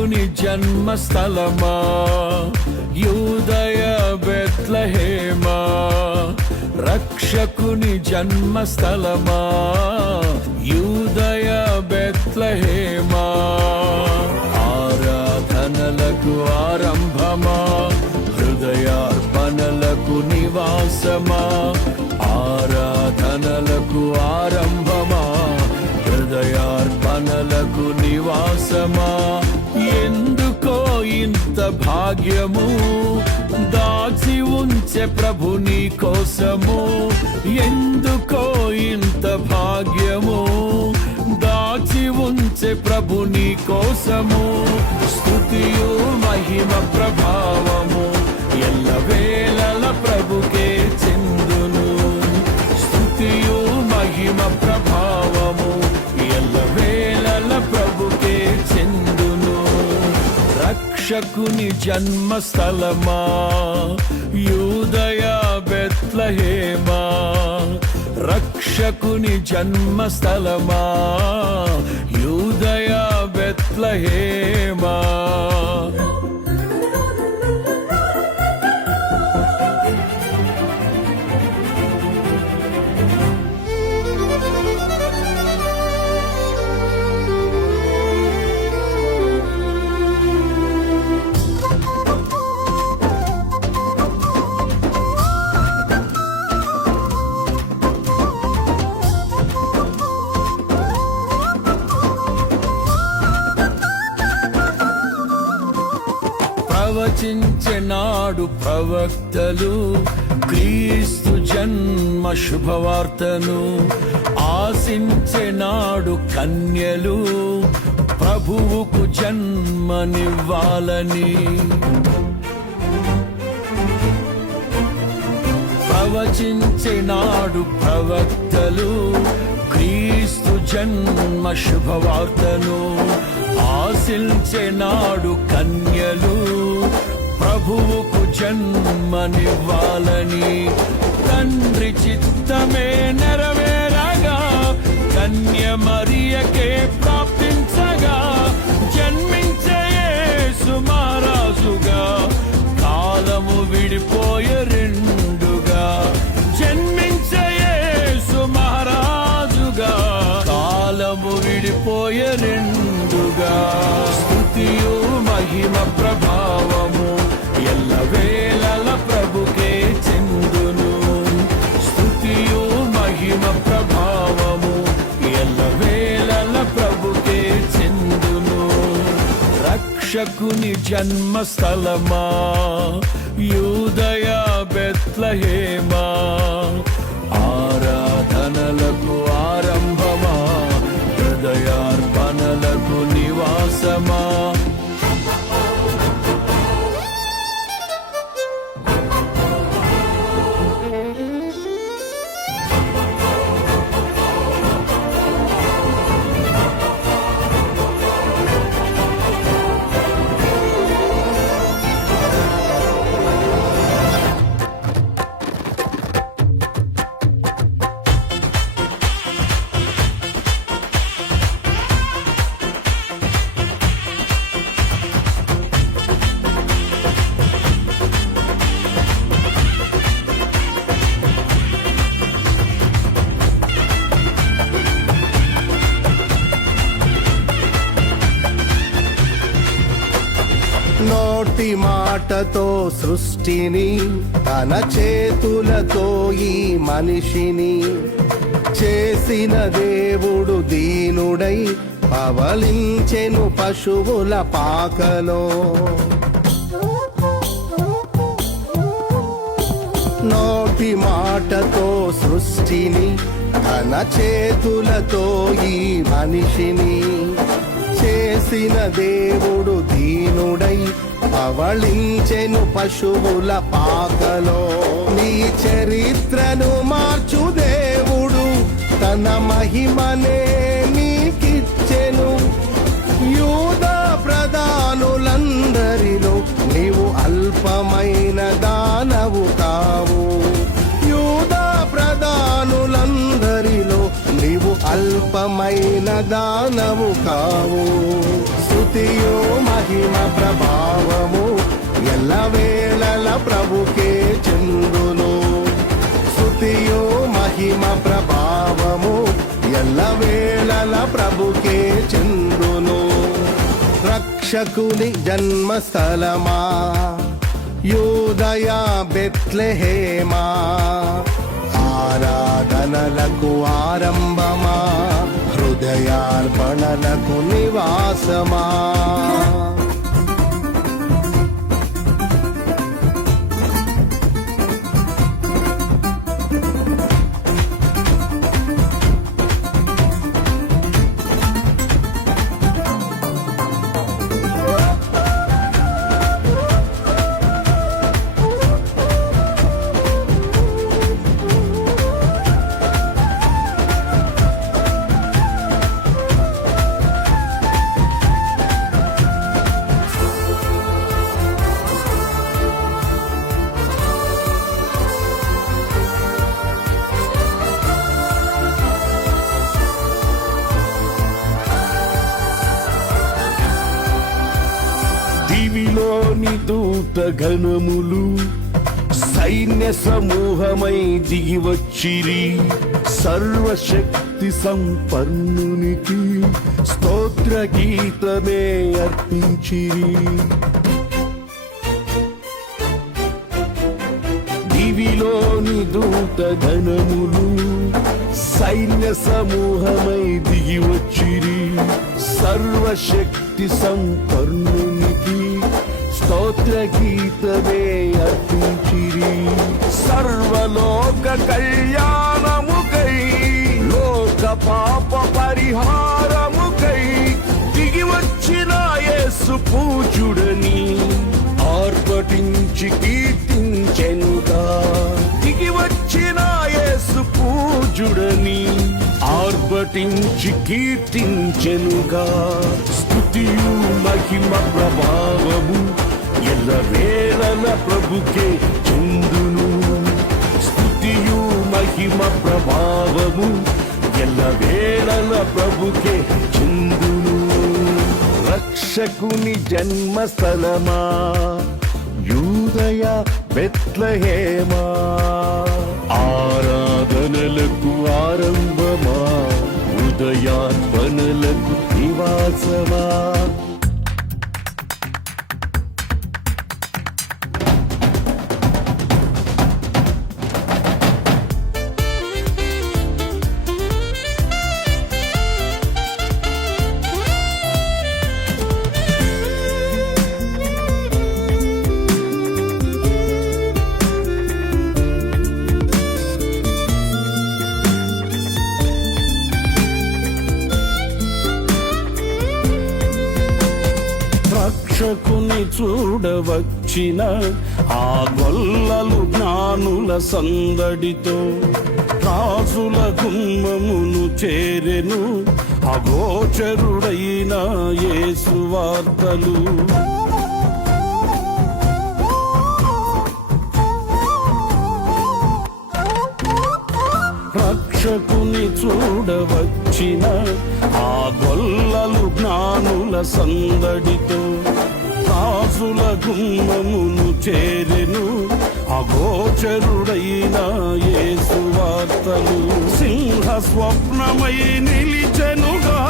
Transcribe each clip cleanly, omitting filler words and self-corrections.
రక్షకుని జన్మస్థలమా యూదయ బెత్లెహేమా, రక్షకుని జన్మస్థలమా యూదయ బెత్లెహేమా. ఆరాధనలకు ఆరంభమా, హృదయార్పణలకు నివాసమా, ఆరాధనలకు ఆరంభమా, హృదయార్పణలకు నివాసమా. ఎందుకో ఇంత భాగ్యము దాచి ఉంచే ప్రభు నీ కోసము, ఎందుకో ఇంత భాగ్యము దాచి ఉంచే ప్రభు నీ కోసము. స్తుతియు మహిమ ప్రభావము ఎల్లవేళల ప్రభుకే చెందును, స్తుతియు మహిమ ప్రభావము ఎల్లవేళల ప్రభుకే చెందును. రక్షకుని జన్మస్థలమా యూదయ బెత్లెహేమా, రక్షకుని జన్మస్థలమా యూదయ బెత్లెహేమా. ప్రవచించెనాడు ప్రవక్తలు క్రీస్తు జన్మ శుభవార్తను, ఆశించెనాడు కన్యలు ప్రభువుకు జన్మనివ్వాలని. ప్రవచించెనాడు ప్రవక్తలు క్రీస్తు జన్మ శుభవార్తను, ఆశించెనాడు కన్యలు ప్రభువుకు జన్మనివ్వాలని. తండ్రి చిత్తమే నెరవేరగా కన్య మరియకే ప్రాప్తించగా, జన్మించే యేసు మహారాజుగా కాలము విడిపోయే రెండుగా, జన్మించే యేసు మహారాజుగా కాలము విడిపోయే రెండుగా. స్తుతియు మహిమ ప్రభావము ఎల్లవేళల ప్రభుకే చెందును, స్తుతియు మహిమ ప్రభావము ఎల్లవేళల ప్రభుకే చెందును. రక్షకుని జన్మస్థలమా యూదయ బెత్లెహేమా, ఆరాధనలకు ఆరంభమా, హృదయార్పణలకు నివాసమా. నోటి మాటతో సృష్టిని, తన చేతులతో ఈ మనిషిని చేసిన దేవుడు దీనుడై పవలించెను పశువుల పాకలో. నోటి మాటతో సృష్టిని, తన చేతులతో ఈ మనిషిని చేసిన దేవుడు దీనుడై పవళించెను పశువుల పాకలో. నీ చరిత్రను మార్చు దేవుడు తన మహిమనే నీకిచ్చెను. యూదా ప్రధానులందరిలో నీవు అల్పమైన దానవు కావు, యూదా ప్రధానులందరిలో నీవు అల్పమైన దానవు కావు. స్తుతియు మహిమ ప్రభావము ఎల్లవేళల ప్రభుకే చెందును. స్తుతియు మహిమ ప్రభావము ఎల్లవేళల ప్రభుకే చెందును. రక్షకుని జన్మస్థలమా యూదయ బెత్లెహేమా, ఆరాధనలకు ఆరంభమా, హృదయార్పణలకు నివాసమా. దివిలోని దూత గణములు సైన్య సమూహమై దిగి వచ్చిరి, సర్వశక్తి సంపన్నునికి స్తోత్ర గీతమే అర్పించిరి. దివిలోని దూత గణములు సైన్య సమూహమై దిగి వచ్చిరి, సర్వశక్తి సంపన్నునికి స్తోత్ర గీతమే అర్పించిరి. సర్వలోక కళ్యాణముకై లోక పాప పరిహారముకై దిగి వచ్చిన యేసు పూజుడని ఆర్భటించి కీర్తించెనుగా. దిగి వచ్చిన యేసు పూజుడని ఆర్భటించి కీర్తించెనుగా. స్తుతియు మహిమ ప్రభావము ఎల్లవేళల ప్రభుకే చెందును. స్తుతియు మహిమ ప్రభావము ఎల్లవేళల ప్రభుకే చెందును. రక్షకుని జన్మస్థలమా యూదయ బెత్లెహేమా, ఆరాధనలకు ఆరంభమా, హృదయార్పణలకు నివాసమా. రక్షకుని చూడవచ్చిన ఆ గొల్లలు జ్ఞానుల సందడితో రాజుల గుమ్మమును చేరెను, అగోచరుడైన యేసు వార్తలు. రక్షకుని చూడవచ్చిన ఆ గొల్లలు జ్ఞానుల సందడితో రాజుల గుమ్మమును చేరెను, అగోచరుడైన యేసు వార్తలు. సింహ స్వప్నమై నిలిచెనుగా,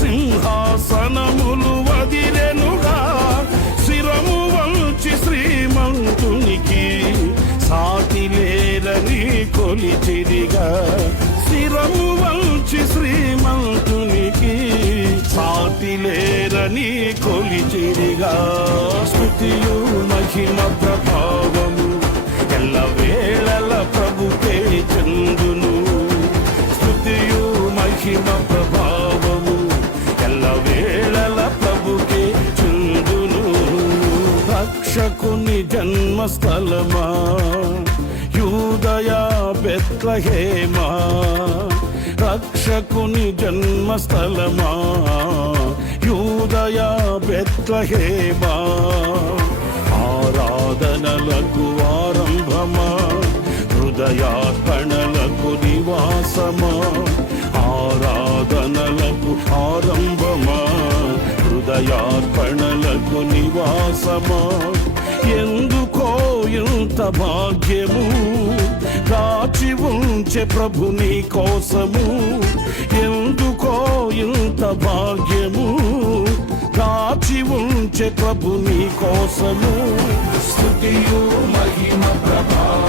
సింహాసనములు వదిలెనుగా, శిరము వంచి శ్రీమంతునికి సాటి లేరని కొలిచిరిగా. శిరము వంచి శ్రీమంతునికి సాటి లేరని కొలిచిరిగా. స్తుతియు మహిమ ప్రభావము ఎల్లవేళల ప్రభుకే చెందును. స్తుతియు మహిమ ప్రభావము ఎల్లవేళల ప్రభుకే చెందును. రక్షకుని జన్మస్థలమా యూదయ బెత్లెహేమా, రక్షకుని జన్మస్థలమా యూదయ బెత్లెహేమా, ఆరాధనలకు ఆరంభమా, హృదయార్పణలకు నివాసమా. ఆరాధనలకు ఆరంభమా, హృదయ హృదయార్పణలకు నివాసమా ఎందుకో ఇంత భాగ్యము కాచి ఉంచే ప్రభు నీ కోసము ఎందుకో ఇంత భాగ్యము కాచి ఉంచే ప్రభు నీ కోసము స్తుతియు మహిమ ప్రభావ